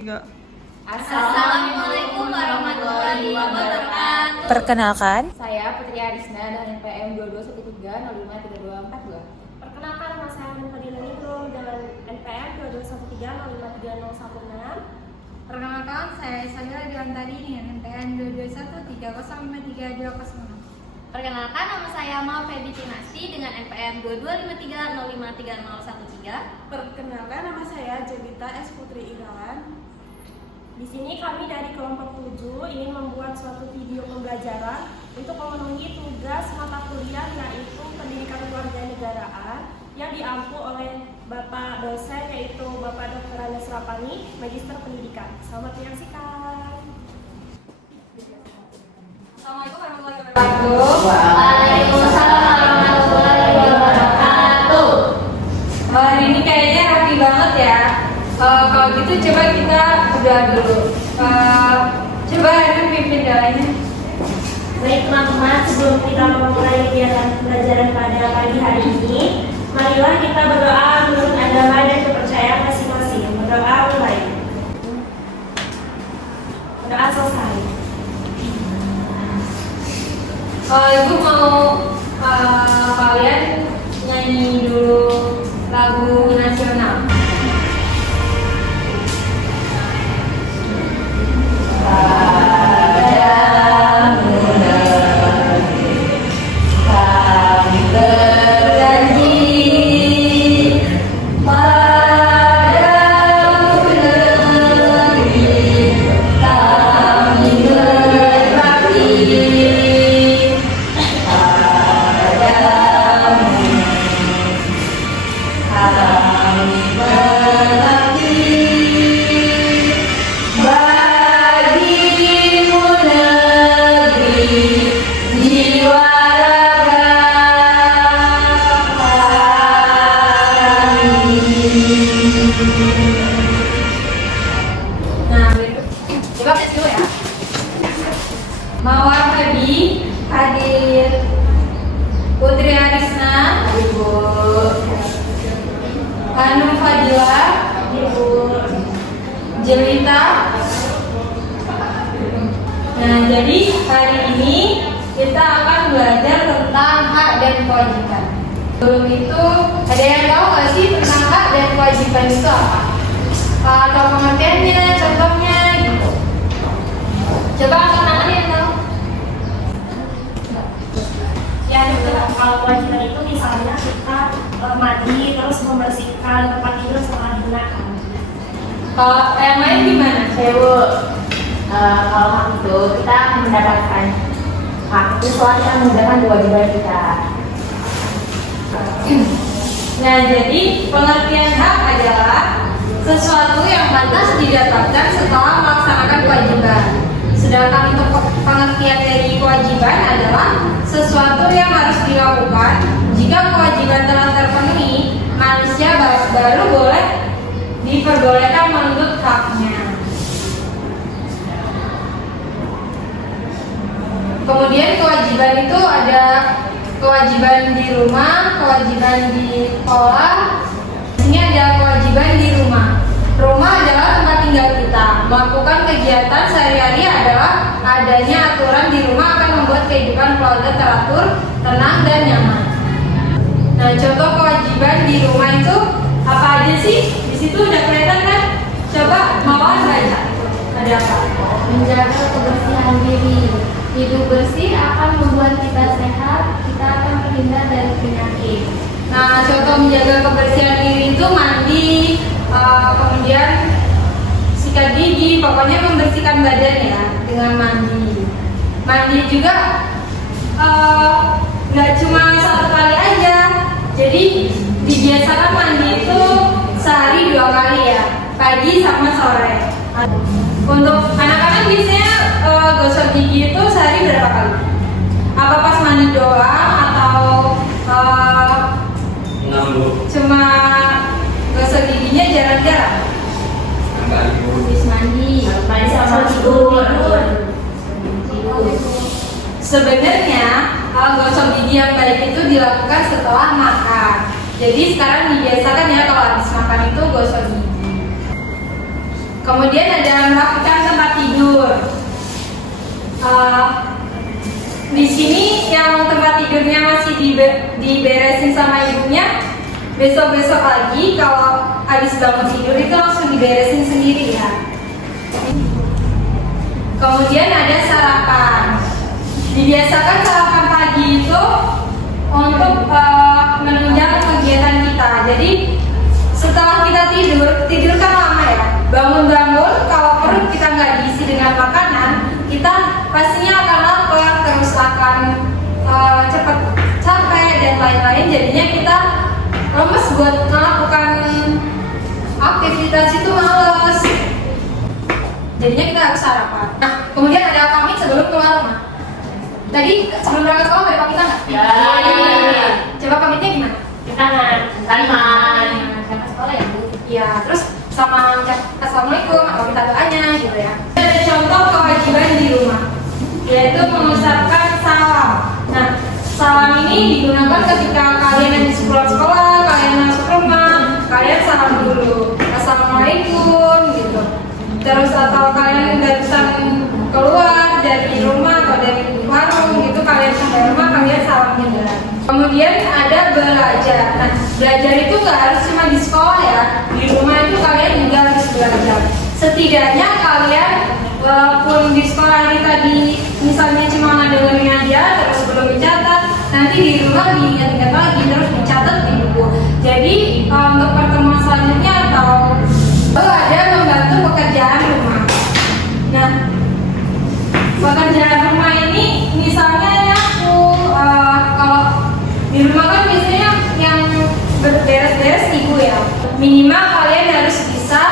Enggak. Assalamualaikum warahmatullahi wabarakatuh. Perkenalkan, Saya Putri Arisna dari NPM 2213053242. Perkenalkan, nama saya Fadila Ningrum dengan NPM 2213053016. Perkenalkan, saya Isabella Diwantari dengan NPM 22130532006. Perkenalkan, nama saya Malfedi Tinasti dengan NPM 2253053013. Perkenalkan, nama saya Jelita S. Putri Irawan. Di sini kami dari kelompok 7 ingin membuat suatu video pembelajaran untuk memenuhi tugas mata kuliah yaitu Pendidikan Kewarganegaraan yang diampu oleh Bapak dosen yaitu Bapak Dr. Andes Rapani, Magister Pendidikan. Selamat menyaksikan. Assalamualaikum warahmatullahi wabarakatuh. Waalaikumsalam warahmatullahi wabarakatuh. Hari ini kayaknya rapi banget ya. Kalau gitu coba kita berdoa dulu. Coba Anu pimpin doanya. Baik teman-teman, sebelum kita memulai kegiatan pembelajaran pada pagi hari ini, marilah kita berdoa menurut agama dan kepercayaan masing-masing. Berdoa mulai. Berdoa selesai. Ibu mau kalian nyanyi dulu lagu nasional. Nah, coba tes dulu ya. Mawar Feby hadir. Putri Arisna, Ibu. Hanum Fadila, Ibu. Jelita. Nah, jadi hari ini kita akan belajar tentang hak dan kewajiban. Sebelum itu, ada yang tahu nggak sih tentang hak dan kewajiban itu apa? Atau pengertiannya, contohnya gitu. Coba angkat tangan yang tahu. Ya, itu kalau kewajiban itu misalnya kita mandi terus membersihkan tempat tidur setelah digunakan. Kalau yang lain gimana? Bu, kalau hak itu kita mendapatkan hak itu soalnya kita menggunakan kewajiban kita. Nah, jadi pengertian hak adalah sesuatu yang pantas didapatkan setelah melaksanakan kewajiban. Sedangkan untuk pengertian dari kewajiban adalah sesuatu yang harus dilakukan. Jika kewajiban telah terpenuhi, manusia baru boleh diperbolehkan menuntut haknya. Kemudian kewajiban itu ada kewajiban di rumah, kewajiban di sekolah. Ini ada kewajiban di rumah. Rumah adalah tempat tinggal kita. Melakukan kegiatan sehari-hari adalah adanya aturan di rumah akan membuat kehidupan keluarga teratur, tenang, dan nyaman. Nah, contoh kewajiban di rumah itu apa aja sih? Di situ udah kelihatan kan? Coba Mawar baca. Ada apa? Menjaga kebersihan diri. Hidup bersih akan membuat kita sehat, kita akan terhindar dari penyakit. Nah, contoh menjaga kebersihan diri itu mandi, kemudian sikat gigi, pokoknya membersihkan badan ya dengan mandi. Mandi juga nggak cuma satu kali aja, jadi dibiasakan mandi itu sehari 2 kali ya, pagi sama sore. Untuk anak-anak biasanya gosok gigi itu sehari berapa kali? Apa pas mandi doang atau cuma gosok giginya jarang-jarang? Habis mandi, Sama tidur. Sebenarnya gosok gigi yang baik itu dilakukan setelah makan. Jadi sekarang dibiasakan ya kalau habis makan itu gosok gigi. Kemudian ada merapikan tempat tidur. Di sini yang tempat tidurnya masih diberesin sama ibunya. Besok-besok lagi kalau habis bangun tidur itu langsung diberesin sendiri ya. Kemudian ada sarapan. Dibiasakan sarapan pagi itu untuk menunjang kegiatan kita. Jadi setelah kita tidur kan lama ya. Bangun-bangun kalau perut kita nggak diisi dengan makanan, kita pastinya akan lapar, terus akan cepat capek dan lain-lain. Jadinya kita lemes buat melakukan aktivitas itu males. Jadinya kita harus sarapan. Nah, kemudian ada pamit sebelum keluar rumah. Tadi sebelum berangkat sekolah boleh pamit nggak? Ya. Coba pamitnya gimana? Di tangan, salaman. Berangkat sekolah ya Bu. Iya, terus sama ucap assalamualaikum atau minta doanya gitu ya. Ada contoh kewajiban di rumah, yaitu mengucapkan salam. Nah, salam ini digunakan ketika kalian habis pulang sekolah, kalian masuk rumah, kalian salam dulu, assalamualaikum gitu. Terus atau kalian datang keluar dari rumah atau dari warung gitu, kalian sampai rumah kalian salam juga. Kemudian ada belajar. Nah, belajar itu nggak harus cuma di sekolah ya. Di rumah itu kalian juga harus belajar. Setidaknya kalian walaupun di sekolah ini tadi misalnya cuma dengerin aja terus belum dicatat, nanti di rumah diingat-ingat lagi terus dicatat di buku. Jadi untuk pertemuan selanjutnya atau ada membantu pekerjaan rumah. Nah, pekerjaan rumah ini misalnya nyapu, kalau di rumah kan biasanya yang beres-beres ibu ya. Minimal kalian harus bisa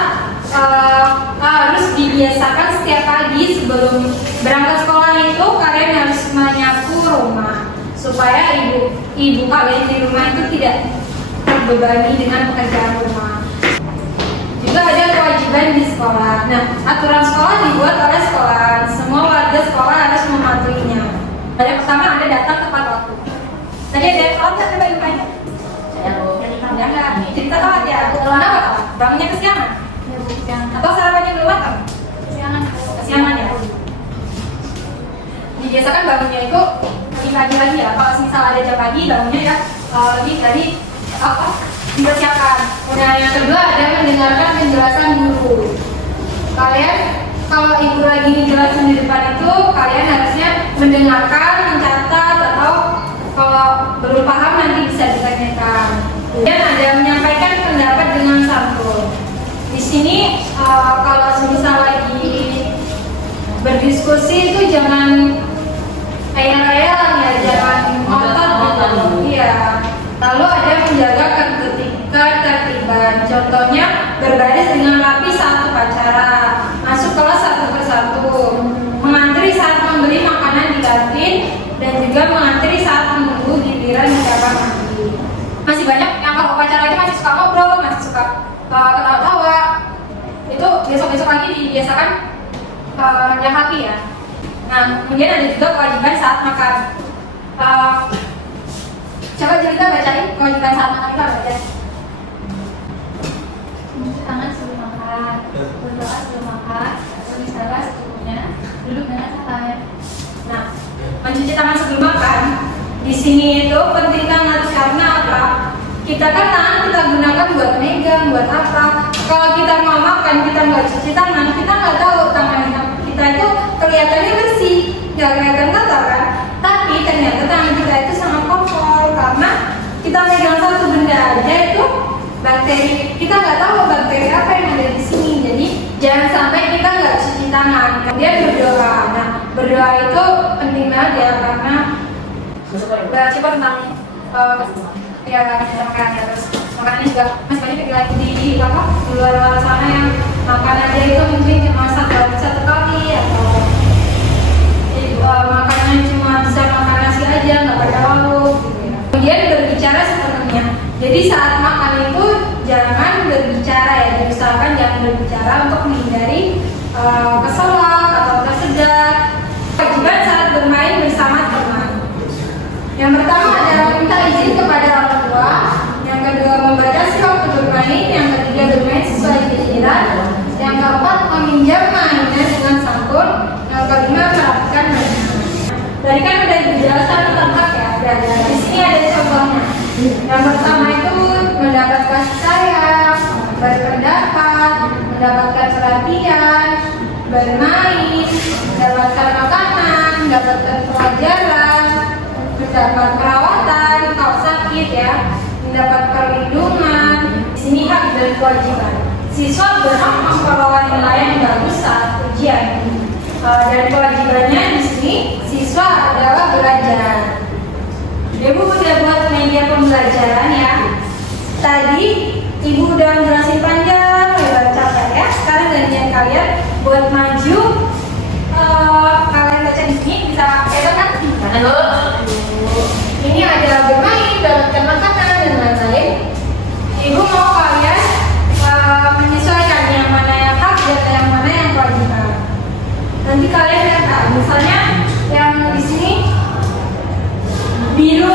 harus dibiasakan setiap pagi sebelum berangkat sekolah itu kalian harus menyapu rumah supaya ibu kalian di rumah itu tidak terbebani dengan pekerjaan rumah. Juga ada kewajiban di sekolah. Nah, aturan sekolah dibuat oleh sekolah. Semua warga sekolah harus mematuhinya. Yang pertama ada datang tepat waktu. Tadi ada kalau nggak coba ibu-ibu. Ya nggak. Cerita telat ya. Kenapa telat? Bangunnya kesiangan. Ya Bu, kesiangan. Atau sarapannya belum matang? Kesiangan. Kesiangan ya. Biasakan bangunnya itu lebih pagi lagi ya. Kalau misal ada jam pagi bangunnya ya lebih dari dipersiapkan. Nah, yang kedua ada mendengarkan penjelasan guru. Kalian kalau ibu lagi dijelasin di depan itu, kalian harusnya mendengarkan, mencatat, atau kalau belum paham nanti bisa ditanyakan. Kemudian ada menyampaikan pendapat dengan santun. Di sini kalau misal lagi berdiskusi itu jangan ayal-ayalan ya, jangan ngotot gitu. Iya. Lalu ada menjaga ketertiban. Contohnya berbaris dengan rapi saat upacara, masuk kelas satu persatu, mengantri saat membeli makanan di kantin, dan juga mengantri saat menunggu giliran di kamar mandi. Masih banyak yang kalau upacara itu masih suka ngobrol, masih suka ketawa-tawa. Itu besok-besok lagi dibiasakan yang rapi ya. Nah, kemudian ada juga kewajiban saat makan. Coba cerita bacain kewajiban saat makan itu apa aja? Mencuci tangan sebelum makan, berdoa sebelum makan, berbicara secukupnya, duduk dengan santai. Nah, mencuci tangan sebelum makan di sini itu penting banget karena apa? Kita kan tangan kita gunakan buat megang, buat apa? Kalau kita mau makan kita nggak cuci tangan, kita nggak tahu tangan kita itu kelihatannya bersih, nggak kelihatan kotor kan? Tapi ternyata tangan kita itu sangat kotor karena kita megang satu benda aja itu bakteri, kita nggak tahu bakteri apa yang ada di sini. Jadi jangan sampai kita nggak cuci tangan. Kemudian berdoa. Nah, berdoa itu penting banget ya karena berarti tentang ya makan ya, terus makanannya juga masih banyak lagi di luar sana yang makan aja itu mungkin cuma satu kali atau makanannya cuma bisa makan nasi aja nggak pakai lauk gitu ya. Kemudian berbicara sepenuhnya. Jadi saat makan itu jangan berbicara ya, diusahakan jangan berbicara untuk menghindari keselak atau tersedak. Kewajiban saat bermain bersama teman. Yang pertama adalah minta izin kepada orang tua. Yang kedua membatasi waktu bermain. Yang ketiga bermain sesuai keinginan. Yang keempat Yang pertama itu mendapat kasih sayang, berpendapat, mendapatkan perhatian, bermain, mendapatkan makanan, mendapatkan pelajaran, mendapat perawatan kalau sakit ya, mendapat perlindungan. Di sini hak dan kewajiban. Siswa berhak memperoleh nilai yang bagus saat ujian. Dan kewajibannya di sini siswa adalah belajar. Ibu udah buat media pembelajaran ya. Tadi Ibu udah jelasin panjang lebar capek ya. Sekarang gantian kalian buat maju. Kalian baca di sini bisa pegang kan? Mana Bu? Ini ada bermain, mendapatkan makanan dan lain-lain. Ibu mau kalian menyesuaikan yang mana yang hak dan yang mana yang kewajiban. Nanti kalian lihat kan, misalnya yang di sini biru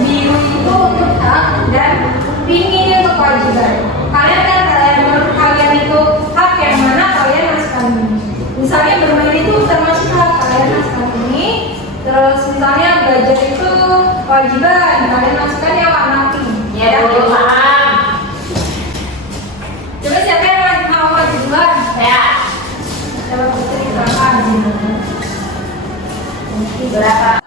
itu untuk hak dan pink ini untuk kewajiban. Kalian kan menurut kalian itu hak yang mana kalian masukkan ini. Misalnya bermain itu termasuk hak, kalian masukkan ini. Terus misalnya belajar itu kewajiban, kalian masukkan yang warna pink. Ya Bu, paham. Coba siapa yang mau maju duluan? Ya. Coba Putri berapa? Berapa?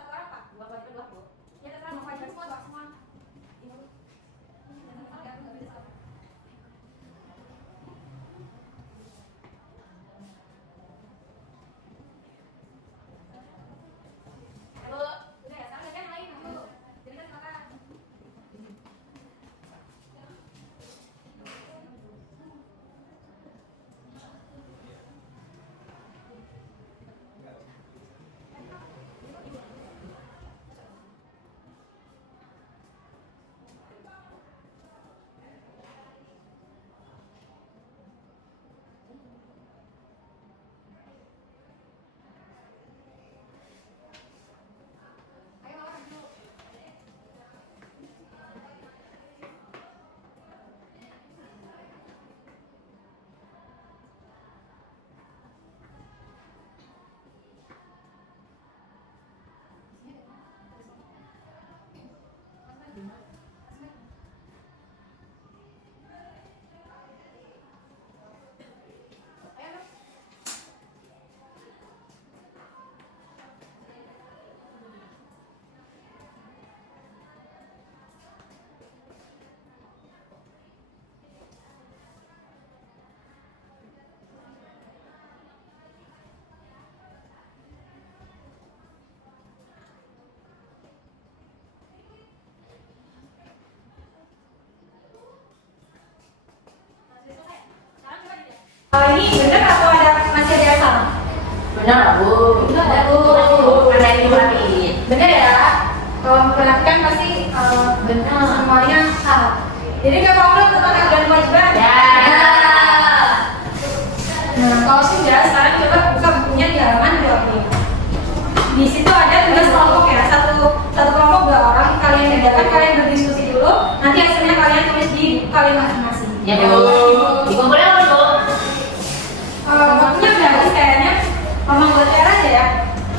Ini benar atau masih ada yang salah? Benar Bu. Benar Bu. Ada yang diperhatiin. Benar ya? Kalau memperhatikan pasti Benar. semuanya salah. Jadi nggak apa-apa tentang hak dan kewajiban. Ya. Nah kalau sudah, sekarang coba buka bukunya di halaman 20. Di situ ada tugas kelompok ya. Satu kelompok 2 orang. Kalian kerjakan, kalian berdiskusi dulu. Nanti hasilnya kalian tulis di buku kalian masing-masing. Ya Bu. Dikumpulin apa Bu? Waktunya udah habis kayaknya. Mama buat PR aja ya.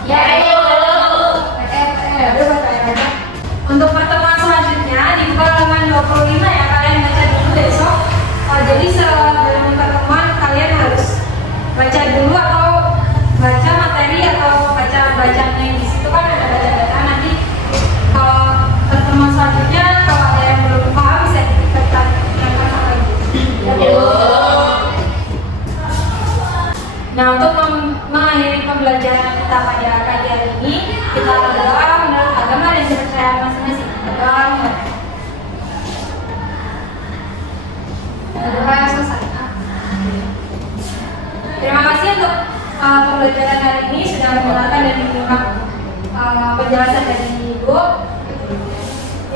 Ya Bu. Udah buat PR aja. Untuk pertemuan selanjutnya di buku halaman 25 ya, kalian baca dulu besok. Jadi sebelum pertemuan kalian harus baca dulu atau baca materi atau baca bacanya yang di situ kan ada baca-baca. Nanti kalau pertemuan selanjutnya kalau ada yang belum paham bisa kita tanyakan sama ibu. Ya Bu. Nah, untuk mengakhiri pembelajaran kita pada pagi hari ini, kita berdoa menurut agama dan kepercayaan masing-masing. Berdoa selesai. Terima kasih untuk pembelajaran hari ini sudah mendengarkan dan menyimak penjelasan dari Ibu.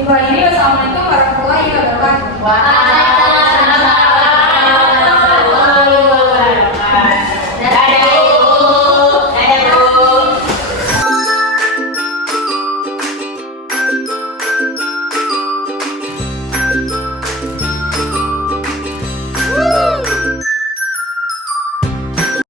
Ibu akhiri, wassalamualaikum warahmatullahi wabarakatuh. Waalaikumsalam.